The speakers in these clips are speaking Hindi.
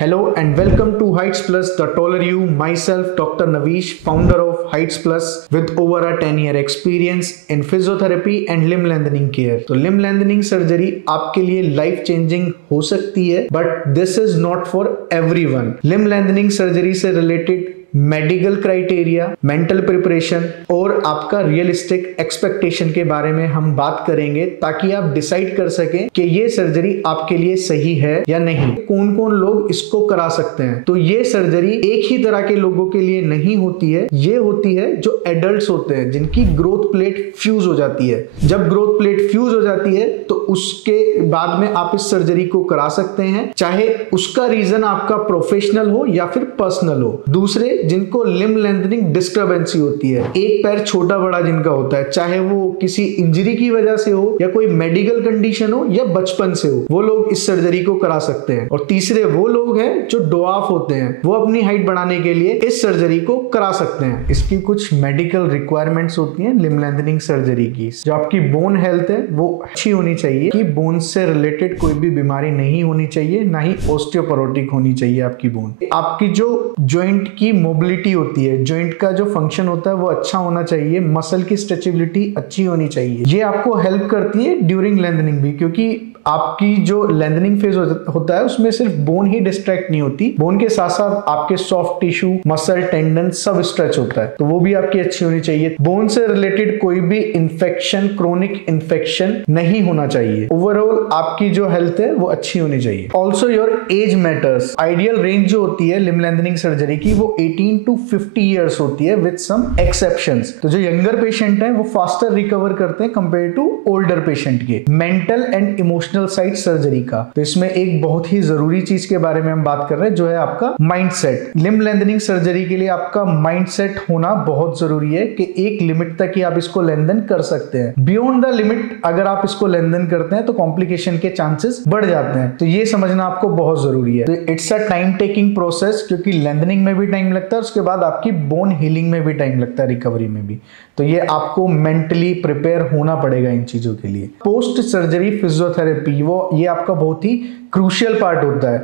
Hello and welcome to Heights Plus, the taller you, myself, Dr. Navish, founder of Heights Plus with over a 10-year experience in physiotherapy and limb lengthening care. तो limb lengthening surgery आपके लिए life changing हो सकती है, but this is not for everyone. Limb lengthening surgery से related medical criteria, mental preparation और आपका रियलिस्टिक एक्सपेक्टेशन के बारे में हम बात करेंगे ताकि आप डिसाइड कर सकें कि ये सर्जरी आपके लिए सही है या नहीं। कौन कौन लोग इसको करा सकते हैं। तो ये सर्जरी एक ही तरह के लोगों के लिए नहीं होती है, ये होती है जो एडल्ट्स होते हैं जिनकी ग्रोथ प्लेट फ्यूज हो जाती है। जब ग्रोथ प्लेट फ्यूज हो जाती है तो उसके बाद में आप इस सर्जरी को करा सकते हैं, चाहे उसका रीजन आपका प्रोफेशनल हो या फिर पर्सनल हो। दूसरे जिनको लिम्ब लेंथनिंग डिस्टर्बेंसी होती है, एक पैर छोटा बड़ा जिनका होता है, चाहे वो किसी इंजरी की वजह से हो या कोई मेडिकल कंडीशन हो या बचपन से हो, वो लोग इस सर्जरी को करा सकते हैं। और तीसरे वो लोग हैं जो डॉफ होते हैं, वो अपनी हाइट बढ़ाने के लिए इस सर्जरी को करा सकते हैं। इसकी कुछ मेडिकल रिक्वायरमेंट्स होती हैं लिम्ब लेंथनिंग सर्जरी की। जो आपकी बोन हेल्थ है वो अच्छी होनी चाहिए कि बोन से रिलेटेड कोई भी बीमारी नहीं होनी चाहिए, ना ही ऑस्टियोपोरोटिक होनी चाहिए आपकी बोन। आपकी जो जॉइंट की मोबिलिटी होती है, जॉइंट का जो फंक्शन होता है वो अच्छा होना चाहिए, मसल की स्ट्रेचेबिलिटी अच्छी होनी चाहिए। ये आपको हेल्प करती है ड्यूरिंग लेंथनिंग भी, क्योंकि आपकी जो लेंथनिंग फेज होता है उसमें सिर्फ बोन ही डिस्ट्रैक्ट नहीं होती, बोन के साथ साथ आपके सॉफ्ट टिश्यू, मसल, टेंडन सब स्ट्रेच होता है, तो वो भी आपकी अच्छी होनी चाहिए। बोन से रिलेटेड कोई भी इंफेक्शन, क्रोनिक इंफेक्शन नहीं होना चाहिए। ओवरऑल आपकी जो हेल्थ है वो अच्छी होनी चाहिए। Also your age matters. Ideal range जो होती है लिम्ब लेंथनिंग सर्जरी की वो 18 to 50 ईयर्स होती है विद सम एक्सेप्शंस। तो जो यंगर पेशेंट है वो फास्टर रिकवर करते हैं कंपेयर टू ओल्डर पेशेंट के। Mental and emotional side surgery का, तो इसमें एक बहुत ही जरूरी चीज के बारे में हम बात कर रहे हैं जो है आपका माइंडसेट। लिम्ब लेंथनिंग सर्जरी के लिए आपका माइंडसेट होना बहुत जरूरी है कि एक लिमिट तक ही आप इसको लेंथन कर सकते हैं। बियॉन्ड द लिमिट अगर आप इसको लेंथन करते हैं तो कॉम्प्लिकेशन के चांसेस बढ़ जाते हैं, तो ये समझना आपको बहुत जरूरी है। तो it's a time taking process, क्योंकि लेंथनिंग में भी टाइम लगता है, उसके बाद आपकी बोन हीलिंग में भी टाइम लगता है, रिकवरी में भी। तो ये आपको मेंटली प्रिपेयर होना पड़ेगा इन चीजों के लिए। पोस्ट सर्जरी फिजियोथेरेपी ये आपका बहुत ही क्रूशियल पार्ट होता है,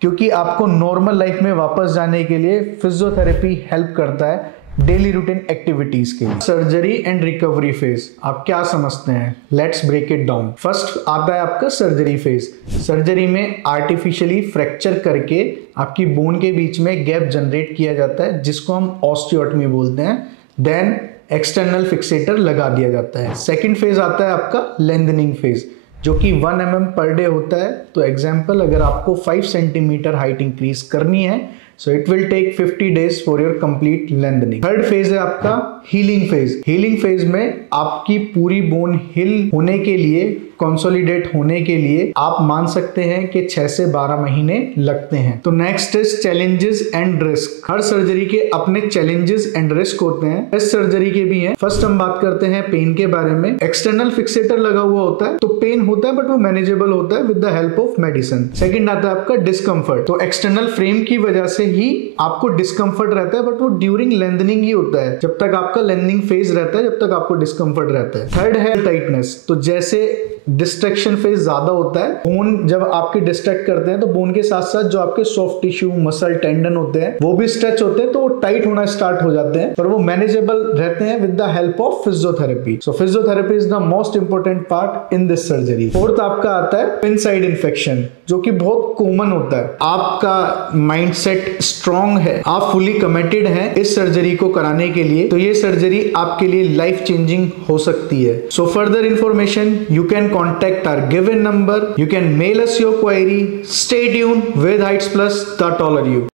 क्योंकि आपको नॉर्मल लाइफ में वापस जाने के लिए फिजियोथेरेपी हेल्प करता है डेली रूटीन एक्टिविटीज के लिए। सर्जरी एंड रिकवरी फेज आप क्या समझते हैं? Let's break it down. First आता है आपका सर्जरी फेज। सर्जरी में आर्टिफिशियली फ्रैक्चर करके आपकी बोन के बीच में गैप जनरेट किया जाता है, जिसको हम ऑस्टियोटमी बोलते हैं। देन एक्सटर्नल फिक्सेटर लगा दिया जाता है। सेकेंड फेज आता है आपका लेंथनिंग फेज, जो कि 1 mm पर डे होता है। तो एग्जाम्पल, अगर आपको 5 सेंटीमीटर हाइट इंक्रीज करनी है, so it will take 50 days for your complete lengthening. Third phase है आपका हीलिंग फेज। हीलिंग फेज में आपकी पूरी बोन हिल होने के लिए, कंसोलिडेट होने के लिए आप मान सकते हैं कि 6 से 12 महीने लगते हैं। तो next is challenges and risk. Her surgery के अपने चैलेंजेस एंड रिस्क होते हैं, इस सर्जरी के भी हैं। फर्स्ट हम बात करते हैं पेन के बारे में। एक्सटर्नल फिक्सेटर लगा हुआ होता है तो पेन होता है, बट वो मैनेजेबल होता है with the help of medicine. Second आता है आपका डिस्कम्फर्ट। तो एक्सटर्नल फ्रेम की वजह से ही आपको डिस्कम्फर्ट रहता है, बट वो ड्यूरिंग लेंथनिंग ही होता है। जब तक आपका लेंथनिंग फेज रहता है, जब तक आपको डिस्कम्फर्ट रहता है। थर्ड है टाइटनेस। तो जैसे डिस्ट्रैक्शन फेज ज्यादा होता है, बोन जब आपके डिस्ट्रैक्ट करते हैं तो बोन के साथ साथ जो आपके सॉफ्ट टिश्यू, मसल, टेंडन होते हैं वो भी स्ट्रेच होते हैं, तो वो टाइट होना स्टार्ट हो जाते हैं, पर वो मैनेजेबल रहते हैं with the help of physiotherapy. So physiotherapy is the most important part in this surgery. Fourth आपका आता है पिन साइड इन्फेक्शन, जो कि बहुत कॉमन होता है। आपका माइंडसेट स्ट्रॉन्ग है, आप फुली कमिटेड हैं इस सर्जरी को कराने के लिए, तो ये सर्जरी आपके लिए लाइफ चेंजिंग हो सकती है। So further information you can contact our given number. You can mail us your query. Stay tuned with Heights Plus, the taller you.